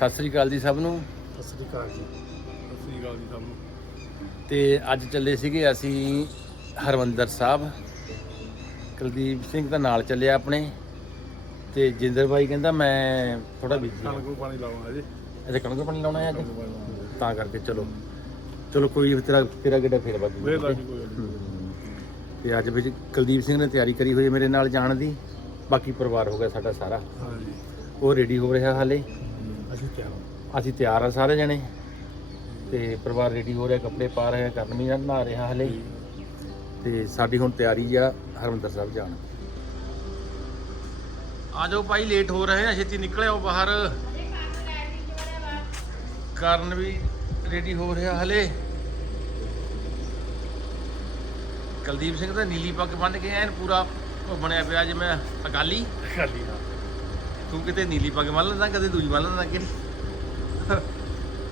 ਸਤਿ ਸ੍ਰੀ ਅਕਾਲ ਜੀ ਸਭ ਨੂੰ। ਸਤਿ ਸ੍ਰੀ ਅਕਾਲ ਜੀ। ਸਤਿ ਸ੍ਰੀ ਅਕਾਲ ਜੀ ਸਭ ਨੂੰ। ਤੇ ਅੱਜ ਚੱਲੇ ਸੀਗੇ ਅਸੀਂ ਹਰਮੰਦਰ ਸਾਹਿਬ। ਕੁਲਦੀਪ ਸਿੰਘ ਦਾ ਨਾਲ ਚੱਲਿਆ ਆਪਣੇ। ਤੇ ਜਿੰਦਰ ਬਾਈ ਕਹਿੰਦਾ ਮੈਂ ਥੋੜਾ ਬਿਜ਼ੀ ਹਾਂ। ਕਣਕ ਨੂੰ ਪਾਣੀ ਲਾਉਣਾ ਜੀ। ਇਹਦੇ ਕਣਕ ਪਾਣੀ ਲਾਉਣਾ ਹੈ ਅੱਜ? ਨੂੰ ਤਾਂ ਕਰਕੇ ਚਲੋ। ਚਲੋ ਕੋਈ ਨੀ, ਤੇਰਾ ਤੇਰਾ ਕਿੱਡਾ ਫੇਰ ਬਾਕੀ ਨੀ। ਤੇ ਅੱਜ ਵਿੱਚ ਕੁਲਦੀਪ ਸਿੰਘ ਨੇ ਤਿਆਰੀ ਕਰੀ ਹੋਈ ਹੈ ਮੇਰੇ ਨਾਲ ਜਾਣ ਦੀ। ਬਾਕੀ ਪਰਿਵਾਰ ਹੋ ਗਿਆ ਸਾਡਾ ਸਾਰਾ। ਹਾਂ ਜੀ ਉਹ ਰੈਡੀ ਹੋ ਰਿਹਾ ਹਾਲੇ। ਅਸੀਂ ਤਿਆਰ ਆ ਸਾਰੇ ਜਣੇ। ਤੇ ਪਰਿਵਾਰ ਰੈਡੀ ਹੋ ਰਿਹਾ ਕੱਪੜੇ ਪਾ ਰਹੇ ਕਰਨ ਵੀ ਨਹਾ ਰਿਹਾ ਹਲੇ। ਤੇ ਸਾਡੀ ਹੁਣ ਤਿਆਰੀ ਆ ਹਰਮੰਦਰ ਸਾਹਿਬ ਜਾਣ। ਆ ਜਾਓ ਭਾਈ ਲੇਟ ਹੋ ਰਹੇ ਆ ਛੇਤੀ ਨਿਕਲਿਓ ਬਾਹਰ। ਕਰਨ ਵੀ ਰੈਡੀ ਹੋ ਰਿਹਾ ਹਲੇ। ਕੁਲਦੀਪ ਸਿੰਘ ਤਾਂ ਨੀਲੀ ਪੱਗ ਬੰਨ ਕੇ ਐਨ ਪੂਰਾ ਉਹ ਬਣਿਆ ਪਿਆ ਜਿਵੇਂ ਅਕਾਲੀ। ਖਾਲੀ ਨਾ ਤੂੰ ਕਿਤੇ ਨੀਲੀ ਪੱਗ ਬੰਨ ਲੈਂਦਾ ਕਦੇ ਦੂਜੀ ਬੰਨ ਲੈਂਦਾ ਕਿਹੜੀ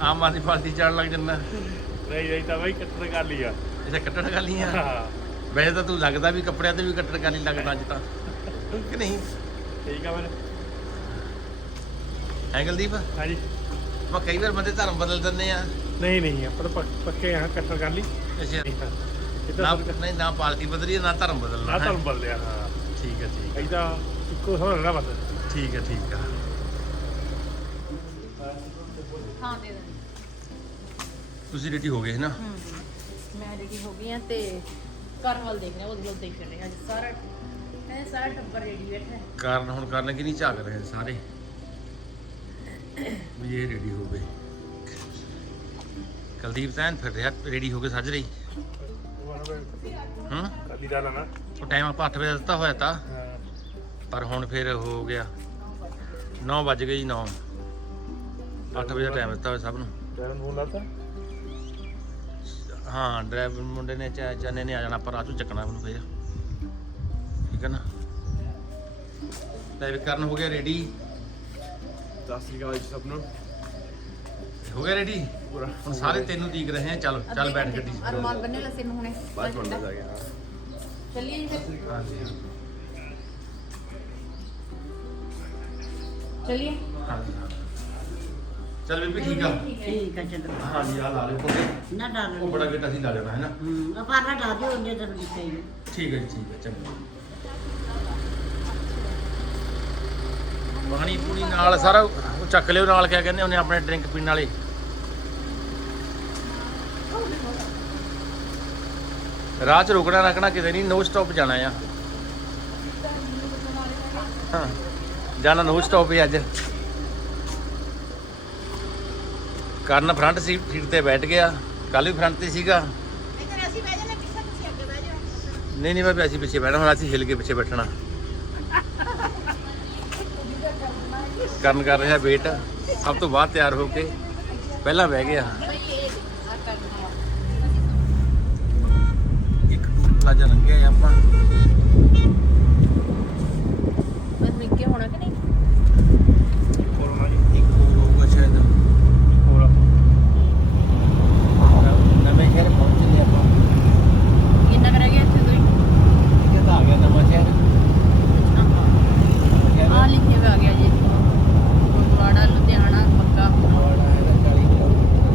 ਆਮ ਆਦਮੀ ਪਾਰਟੀ ਚੜਨ ਲੱਗ ਜੰਨਾ ਨਹੀਂ ਨਹੀਂ ਤਾਂ ਬਾਈ ਕੱਟਣ ਕਰ ਲਿਆ ਅੱਛਾ ਕੱਟਣ ਗਾਲੀ ਆ? ਹਾਂ। ਵੈਸੇ ਤਾਂ ਤੂੰ ਲੱਗਦਾ ਵੀ ਕੱਪੜਿਆਂ ਤੇ ਵੀ ਕੱਟਣ ਗਾਲੀ ਲੱਗਦਾ ਅੱਜ ਤਾਂ। ਕਿ ਨਹੀਂ? ਠੀਕ ਆ ਮੇਰੇ ਹੈ ਕੁਲਦੀਪ? ਹਾਂ ਜੀ ਮੈਂ ਕਈ ਵਾਰ ਬੰਦੇ ਧਰਮ ਬਦਲ ਦਿੰਦੇ ਆ। ਨਹੀਂ ਨਹੀਂ ਆਪਾਂ ਤਾਂ ਪੱਕ- ਹਾਂ ਕੱਟਣ ਕਰ ਲਈ। ਅੱਛਾ। ਇਹ ਨਾ ਨਹੀਂ ਨਾ ਪਾਰਟੀ ਬਦਲੀ ਆ, ਨਾ ਧਰਮ ਬਦਲਣਾ ਨਾ? ਤੁਹਾਨੂੰ ਬਦਲਿਆ ਹਾਂ। ਠੀਕ ਹੈ ਠੀਕ ਹੈ ਇਹਦਾ ਇੱਕੋ ਨਾ ਬਸ ਠੀਕ ਹੈ ਠੀਕ ਆ ਹਾਂ ਦੇ ਦੇ ਤੁਸੀਂ ਰੈਡੀ ਹੋ ਗਏ ਹੈ ਨਾ? ਮੈਂ ਰੈਡੀ ਹੋ ਗਈ ਆ ਤੇ ਕਰਨ ਵੱਲ ਦੇਖ ਰਹੇ ਉਹਦੇ ਵੱਲ ਦੇਖ ਰਹੇ ਹਾਂ। ਅੱਜ ਸਾਰਾ ਇਹ ਸਾਰਾ ਟੱਬਰ ਰੈਡੀ ਬੈਠਾ ਹੈ। ਕਾਰਨ ਹੁਣ ਕਰਨ ਕਿ ਨਹੀਂ ਝਾਕ ਰਹੇ ਸਾਰੇ। ਵੀ ਇਹ ਰੈਡੀ ਹੋ ਗਏ। ਕੁਲਦੀਪ ਐਨ ਫਿਰ ਰਿਹਾ ਰੈਡੀ ਹੋ ਕੇ ਸੱਜ ਰਹੀ। ਹੂੰ ਕੱਲੀ ਦਾ ਨਾ ਉਹ ਟਾਈਮ ਆਪਾਂ 8 ਵਜੇ ਦਿੱਤਾ ਹੋਇਆ ਤਾਂ। ਪਰ ਹੁਣ ਫਿਰ ਹੋ ਗਿਆ। 9 ਵੱਜ ਗਏ ਜੀ 9 8 ਵਜੇ ਟਾਈਮ ਦਿੱਤਾ ਹੋਇਆ ਸਭ ਨੂੰ। ਟਾਈਮ ਨੂੰ ਲਾਤਾ? ਹਾਂ ਡਰਾਈਵਰ ਮੁੰਡੇ ਨੇ ਚਾ ਚਾਨੇ ਨੇ ਆ ਜਾਣਾ ਪਰ ਆਜੂ ਚੱਕਣਾ ਉਹਨੂੰ ਫੇਰ। ਠੀਕ ਹੈ ਨਾ? ਲੈ ਵੀ ਕਰਨ ਹੋ ਗਿਆ ਰੈਡੀ ਸਤਿ ਸ੍ਰੀ ਅਕਾਲ ਜੀ ਸਭ ਨੂੰ। ਹੋ ਗਿਆ ਰੈਡੀ ਪੂਰਾ। ਹੁਣ ਸਾਰੇ ਤੈਨੂੰ ਦੀਕ ਰਹੇ ਆ ਚੱਲ ਚੱਲ ਬੈਠ ਗੱਡੀ 'ਚ। ਅਰਮਾਨ ਬੰਨੇ ਲਸੇ ਨੂੰ ਹੁਣੇ। ਬਾਅਦ ਬੰਦਾ ਜਾ ਗਿਆ। ਚੱਲੀਏ ਜੀ ਫਿਰ। ਚੱਲੀਏ? ਹਾਂਜੀ ਚੱਲ ਬੀਬੀ ਠੀਕ ਆ। ਠੀਕ ਹੈ। ਚਲੋ ਹਾਂਜੀ ਆ ਲਾ ਲਿਓ ਕੋਲੇ ਨਾ ਡਰ ਉਹ ਬੜਾ ਗੇਟ ਅਸੀਂ ਲਾ ਲੈਣਾ ਹੈ ਨਾ? ਹੂੰ ਅਪਾਰਾ ਡਾ ਦਿਓ ਉਹਦੇ ਤੇ ਲਿਖੇ ਹੀ ਠੀਕ ਹੈ ਜੀ ਠੀਕ ਹੈ ਚੰਗਾ। ਪਾਣੀ ਪੂਣੀ ਨਾਲ ਸਾਰਾ ਉਹ ਚੱਕ ਲਿਓ ਨਾਲ ਕਿਆ ਕਹਿੰਦੇ ਉਹਨੇ ਆਪਣੇ ਡਰਿੰਕ ਪੀਣ ਵਾਲੇ। ਰਾਹ 'ਚ ਰੁਕਣਾ ਰੱਖਣਾ ਕਿਤੇ ਨਹੀਂ ਨੋ ਸਟਾਪ ਜਾਣਾ ਆ। ਹਾਂ। ਜਾਣਾ ਨੋ ਸਟਾਪ ਹੀ ਅੱਜ। ਕਰਨ ਫਰੰਟ ਸੀਟ ਤੇ ਬੈਠ ਗਿਆ। ਕੱਲ ਵੀ ਫਰੰਟ ਤੇ ਸੀਗਾ। ਨਹੀਂ ਨਹੀਂ ਮੈਂ ਅਸੀਂ ਪਿੱਛੇ ਬੈਠਣਾ ਹੁਣ ਅਸੀਂ ਹਿਲ ਕੇ ਪਿੱਛੇ ਬੈਠਣਾ। ਕਰਨ ਕਰ ਰਿਹਾ ਵੇਟ ਸਭ ਤੋਂ ਬਾਅਦ ਤਿਆਰ ਹੋ ਕੇ ਪਹਿਲਾਂ ਬਹਿ ਗਿਆ। ਇੱਕ ਪਲਾਜਾ ਲੰਘਿਆ ਆਪਾਂ। ਬਸ ਨਿੱਕੇ ਹੋਣਾ ਕਿ ਨਹੀਂ ਕੋਰੋਨਾ ਜੀ ਇੱਕ ਹੋਰ ਹੋਊਗਾ ਸ਼ਾਇਦ ਹੋਰ ਨਵੇਂ ਸ਼ਹਿਰ ਪਹੁੰਚ ਚੱਲੇ ਆਪਾਂ ਕਿੰਨਾ ਕਰ ਗਿਆ ਇੱਥੇ ਤੋਂ ਇਹ ਤਾਂ ਆ ਗਿਆ ਨਵਾਂ ਸ਼ਹਿਰ ਨਵਾਂ ਸ਼ਹਿਰ ਆ ਲਿਖੇ ਹੋਏ ਆ ਗਿਆ ਜੀ ਗੁਰਦੁਆਰਾ ਲੁਧਿਆਣਾ ਮੱਕਾ ਵਾੜਾ ਹੈਗਾ 40 ਕਿਲੋਮੀਟਰ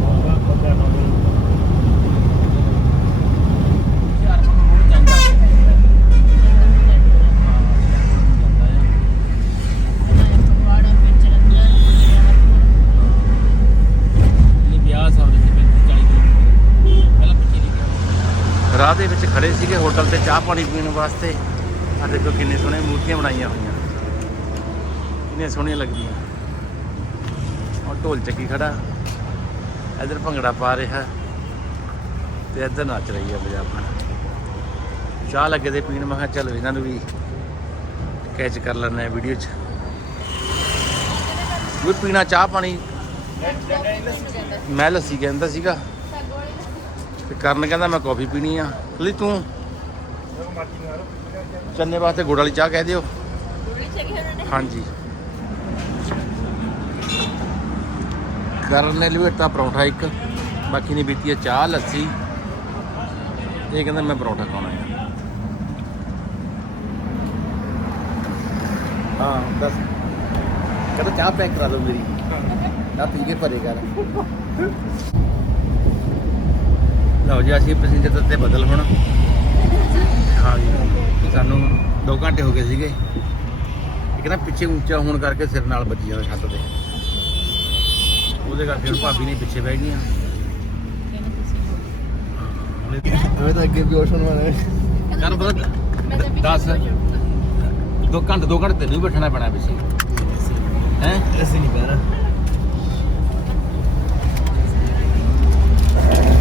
ਬੰਦਾ ਬੰਦਾ ਮੰਗੇ ਚਾਰ ਸੌ ਮੋੜ ਜਾਂਦਾ ਫਗਵਾੜਾ ਵਿੱਚ ਜਲੰਧਰ ਇਹ ਵਿਆਹ ਸਾਹਮਣੇ ਸੀ 40 ਕਿਲੋਮੀਟਰ ਪਹਿਲਾਂ ਪਿੱਛੇ ਲਿਖਿਆ ਰਾਹ ਦੇ ਵਿੱਚ ਖੜੇ ਤੇ ਚਾਹ ਪਾਣੀ ਪੀਣ ਵਾਸਤੇ। ਆ ਦੇਖੋ ਕਿੰਨੇ ਸੋਹਣੇ ਮੂਰਤੀਆਂ ਬਣਾਈਆਂ ਹੋਈਆਂ। ਕਿੰਨੀਆਂ ਸੋਹਣੀਆਂ ਲੱਗਦੀਆਂ। ਔਰ ਢੋਲ ਚੱਕੀ ਖੜਾ। ਇਧਰ ਭੰਗੜਾ ਪਾ ਰਿਹਾ। ਤੇ ਇੱਧਰ ਨੱਚ ਰਹੀ ਹੈ ਪੰਜਾਬਣ ਚਾਹ ਲੱਗੇ ਤੇ ਪੀਣ, ਮੈਂ ਕਿਹਾ ਚਲੋ ਇਹਨਾਂ ਨੂੰ ਵੀ ਕੈਚ ਕਰ ਲੈਣਾ ਵੀਡੀਓ 'ਚ। ਵੀ ਪੀਣਾ ਚਾਹ ਪਾਣੀ। ਮੈਂ ਲੱਸੀ ਕਹਿੰਦਾ ਸੀਗਾ। ਤੇ ਕਰਨ ਕਹਿੰਦਾ ਮੈਂ ਕਾਫੀ ਪੀਣੀ ਆ। ਲਈ ਤੂੰ। ਚੰਨੇ ਵਾਸਤੇ ਗੁੜ ਵਾਲੀ ਚਾਹ ਕਹਿ ਦਿਓ। ਹਾਂਜੀ। ਕਰਨ ਨੇ ਲਿਵਟਾ ਪਰੌਂਠਾ ਇੱਕ ਬਾਕੀ ਨੇ ਪੀਤੀ ਹੈ ਚਾਹ ਲੱਸੀ। ਇਹ ਕਹਿੰਦਾ ਮੈਂ ਪਰੌਂਠਾ ਖਾਣਾ ਹੈ। ਹਾਂ ਦੱਸ। ਕਹਿੰਦਾ ਚਾਹ ਪੈਕ ਕਰਾ ਦਿਓ ਮੇਰੀ। ਨਾ ਪੀ ਕੇ ਭਰੇ ਕਰ ਲਓ ਜੀ ਅਸੀਂ ਪੈਸੇਂਜਰ ਦਿੱਤੇ ਬਦਲ ਹੁਣ। ਸਾਨੂੰ 2 ਘੰਟੇ ਹੋ ਗਏ ਸੀਗੇ। ਇੱਕ ਨਾ ਪਿੱਛੇ ਉੱਚਾ ਹੋਣ ਕਰਕੇ ਸਿਰ ਨਾਲ ਵੱਜੀ ਜਾਂਦਾ ਛੱਤ ਤੇ। ਉਹਦੇ ਕਰਕੇ ਹੁਣ ਭਾਬੀ ਨੇ ਪਿੱਛੇ ਬਹਿ ਗਈਆਂ। ਐਵੇਂ ਤਾਂ ਅੱਗੇ ਵੀ ਓਸ਼ਨ ਵਾਲੇ ਤੁਹਾਨੂੰ ਪਤਾ 10 ਦੋ ਘੰਟੇ ਦੋ ਘੰਟੇ ਤੈਨੂੰ ਬੈਠਣਾ ਪੈਣਾ ਪਿੱਛੇ। ਹੈ? ਅਸੀਂ ਨਹੀਂ ਬਹਿਣਾ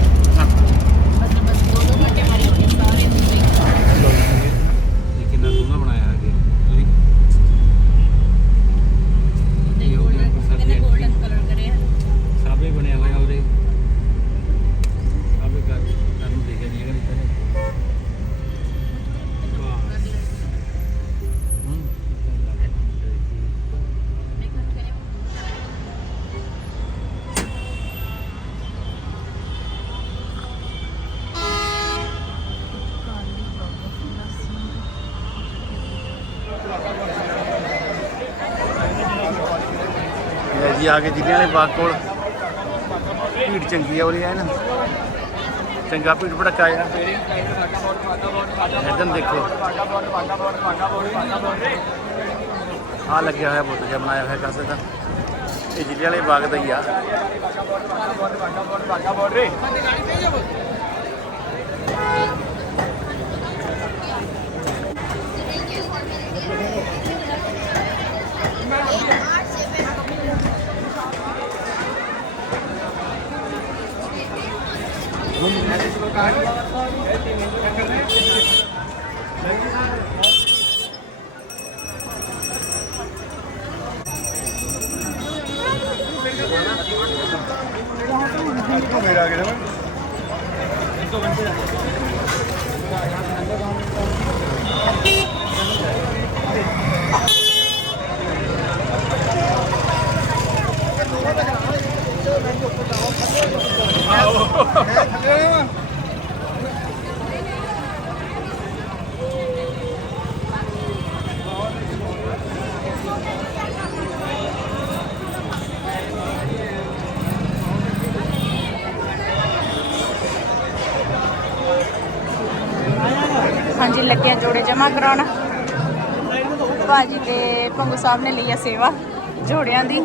ਮਤਲਬ ਬਸ ਦੋ ਦੋ ਘੰਟੇ ਮਾਰੀ ਹੋਣੀ ਸਾਰੇ ਤੁਸੀਂ ਇਹ ਕਿੰਨਾ ਸੋਹਣਾ ਬਣਾਇਆ ਹੈ ਤੁਸੀਂ ਤੇ ਗੋਲਡਨ ਤੇ ਗੋਲਡਨ ਕਲਰ ਕਰਿਆ ਸਾਬੇ ਬਣਿਆ ਹੋਇਆ ਉਹਦੇ ਸਾਬੇ ਘਰ ਘਰ ਨੂੰ ਦੇਖਿਆ ਨਹੀਂ ਹੈਗਾ ਨਹੀਂ ਇਹ ਜੀ, ਆ ਕੇ ਜ਼ਿਲ੍ਹੇ ਵਾਲੇ ਬਾਗ ਕੋਲ ਭੀੜ ਚੰਗੀ ਆ ਉਰੇ ਐ ਚੰਗਾ ਭੀੜ ਭੜਕਾ ਆ। ਇੱਧਰ ਦੇਖੋ। ਆ ਲੱਗਿਆ ਹੋਇਆ ਬੁੱਤ ਜਿਹਾ, ਬਣਾਇਆ ਹੋਇਆ ਕਾਸੇ ਦਾ। ਇਹ ਜ਼ਿਲ੍ਹੇ ਵਾਲੇ ਬਾਗ ਦਾ ਹੀ ਆ। ਮੇਰਾ ਆ ਲੱਗਿਆ ਜੋੜੇ ਜਮਾ ਕਰਾਉਣ। ਭਾਜੀ ਤੇ ਭੰਗੂ ਸਾਹਿਬ ਨੇ ਲਈ ਆ ਸੇਵਾ ਜੋੜਿਆਂ ਦੀ।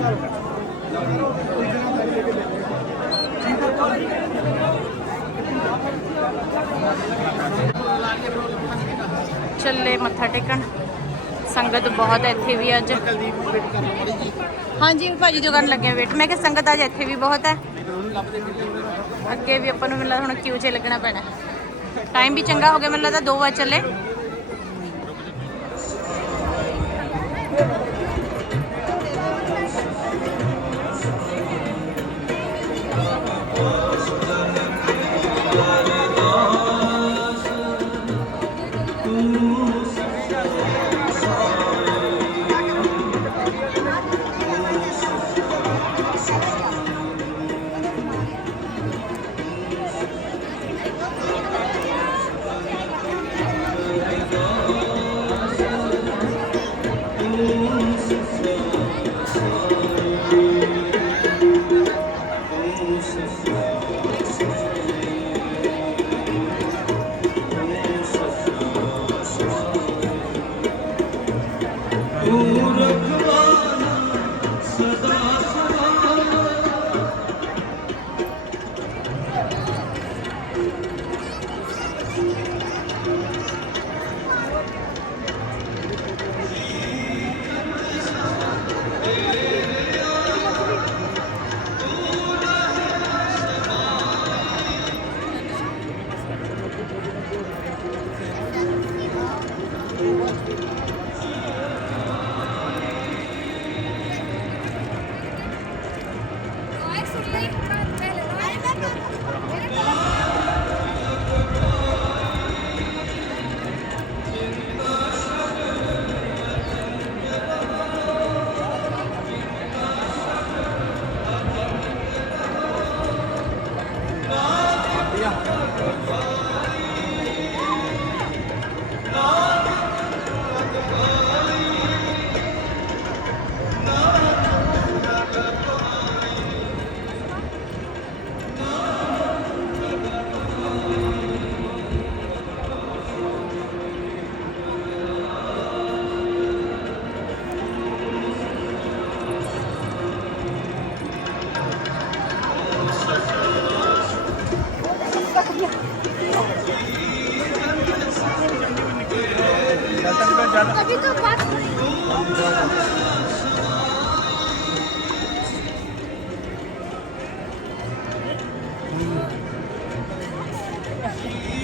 ਚੱਲੇ ਮੱਥਾ ਟੇਕਣ। ਸੰਗਤ ਬਹੁਤ ਇੱਥੇ ਵੀ ਅੱਜ। ਹਾਂਜੀ ਭਾਜੀ ਜੋ ਕਰਨ ਲੱਗੇ ਵੇਟ, ਮੈਂ ਕਿਹਾ ਸੰਗਤ ਅੱਜ ਇੱਥੇ ਵੀ ਬਹੁਤ ਹੈ ਅੱਗੇ ਵੀ ਆਪਾਂ ਨੂੰ ਮੈਨੂੰ ਹੁਣ ਕਿਉਂ 'ਚ ਲੱਗਣਾ ਪੈਣਾ। ਟਾਈਮ ਵੀ ਚੰਗਾ ਹੋ ਗਿਆ ਮੈਨੂੰ ਲੱਗਦਾ 2 ਵਜੇ ਚੱਲੇ।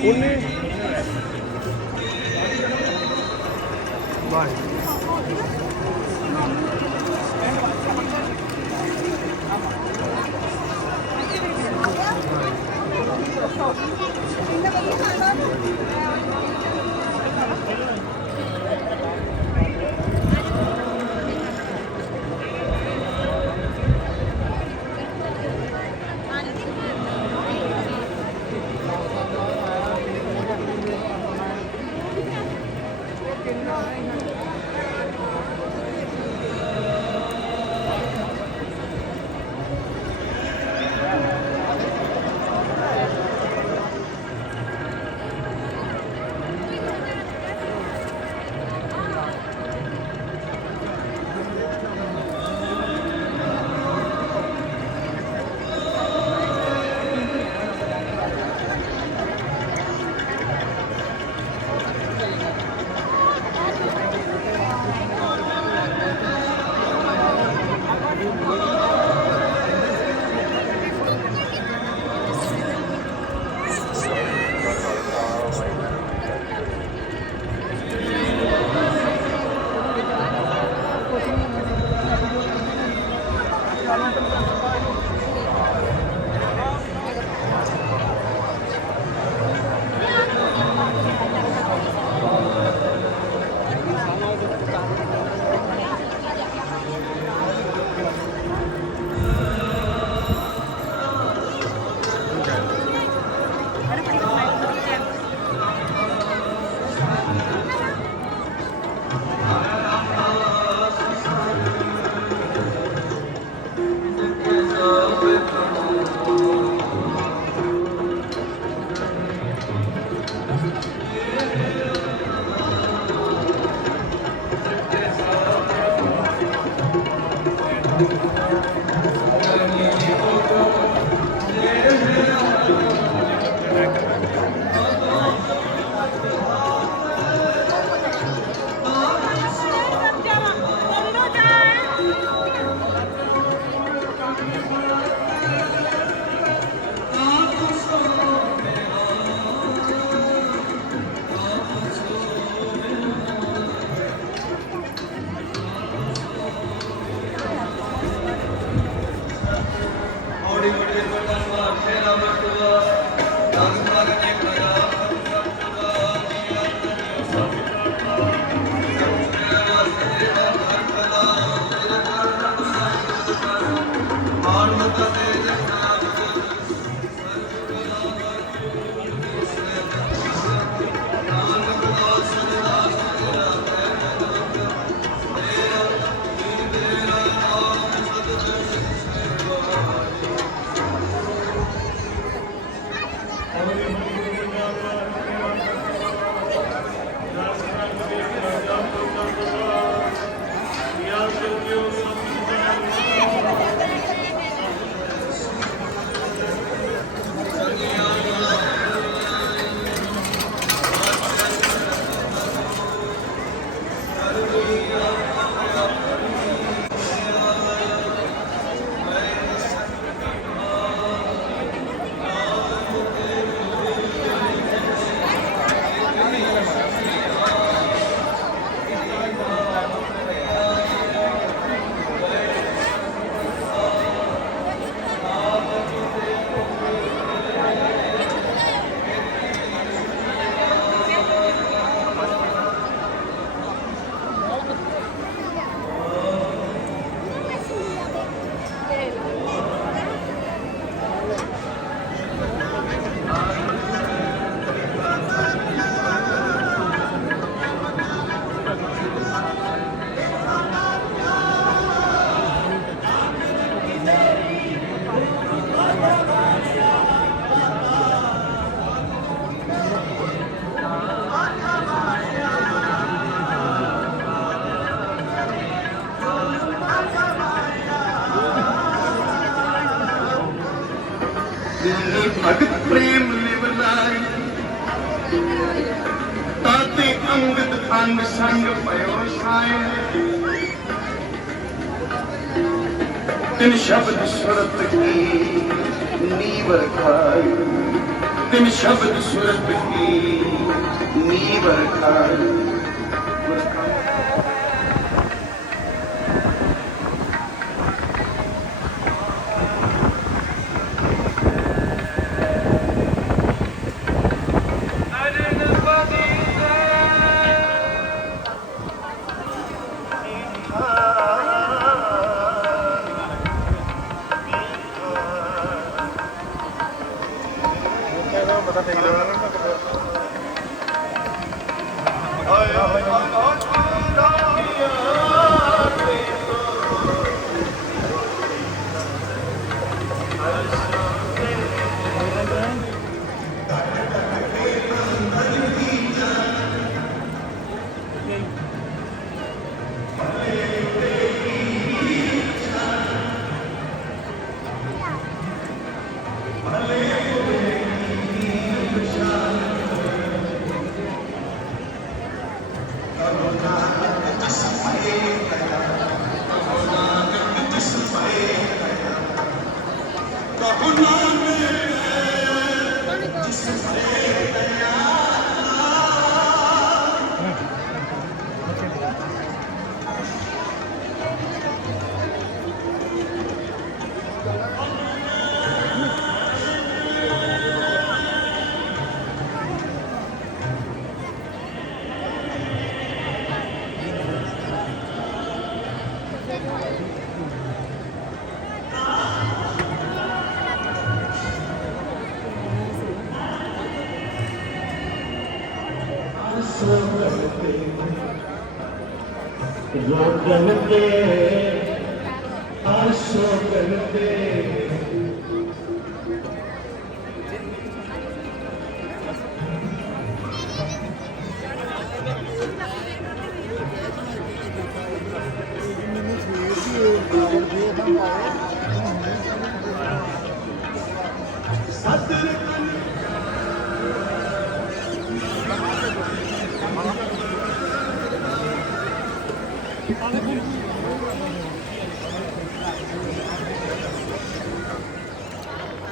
vacune ਤਿਨ ਸ਼ਬਦ ਸੁਰਤ ਕੀ? ਨੀਵ ਰਖਾਇ ਤਿਨ ਸ਼ਬਦ ਸੁਰਤ ਕੀ? ਨੀਵ ਰਖਾਇ ਪਤਾ Come on. ਤੇਰੀ ਲੈਣਾ ਨਾ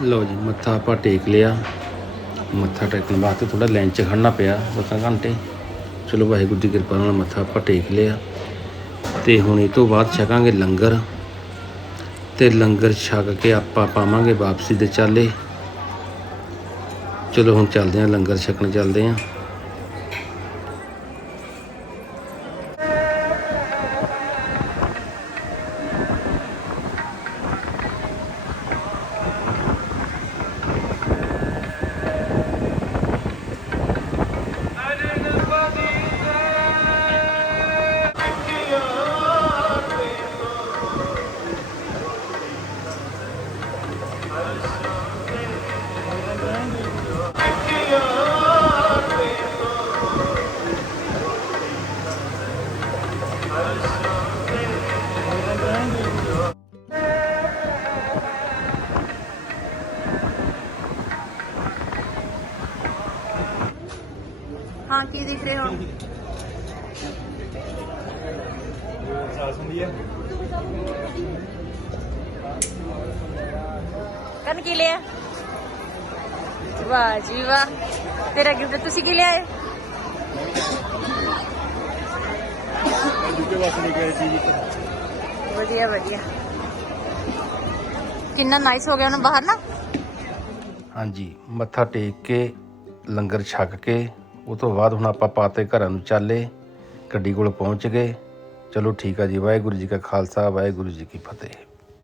ਲਓ ਜੀ, ਮੱਥਾ ਆਪਾਂ ਟੇਕ ਲਿਆ। ਮੱਥਾ ਟੇਕਣ ਵਾਸਤੇ ਥੋੜਾ ਲਾਈਨ 'ਚ ਖੜਨਾ ਪਿਆ ਦੋ ਤਿੰਨ ਘੰਟੇ। ਚਲੋ, ਵਾਹਿਗੁਰੂ ਦੀ ਕਿਰਪਾ ਨਾਲ ਮੱਥਾ ਆਪਾਂ ਟੇਕ ਲਿਆ। ਤੇ ਹੁਣ ਇਹ ਤੋਂ ਬਾਅਦ ਛਕਾਂਗੇ ਲੰਗਰ। ਤੇ ਲੰਗਰ ਛਕ ਕੇ ਆਪਾਂ ਪਾਵਾਂਗੇ ਵਾਪਸੀ ਦੇ ਚਾਲੇ। ਚਲੋ, ਹੁਣ ਚੱਲਦੇ ਆਂ ਲੰਗਰ ਛਕਣ ਚੱਲਦੇ ਆਂ ਦਿਖ ਰਹੇ ਹੋ ਸਾਸ ਹੁੰਦੀ ਹੈ ਕਰਨ ਕੀ ਲਿਆ? ਵਾਹ ਜੀ ਵਾਹ। ਤੇਰਾ ਗਿਫਟ ਤੁਸੀਂ ਕੀ ਲਿਆਏ ਦੂਜੇ ਵਾਸਤੇ ਲੈ ਕੇ ਵਧੀਆ ਵਧੀਆ। ਕਿੰਨਾ ਨਾਈਸ ਹੋ ਗਿਆ ਉਹਨੂੰ ਬਾਹਰ ਨਾ। ਹਾਂਜੀ, ਮੱਥਾ ਟੇਕ ਕੇ, ਲੰਗਰ ਛਕ ਕੇ ਉਹ ਤੋਂ ਬਾਅਦ ਹੁਣ ਆਪਾਂ ਪਾਤੇ ਘਰਾਂ ਨੂੰ ਚਾਲੇ, ਗੱਡੀ ਕੋਲ ਪਹੁੰਚ ਗਏ। ਚਲੋ ਠੀਕ ਆ ਜੀ, ਵਾਹਿਗੁਰੂ ਜੀ ਕਾ ਖਾਲਸਾ, ਵਾਹਿਗੁਰੂ ਜੀ ਕੀ ਫਤਿਹ।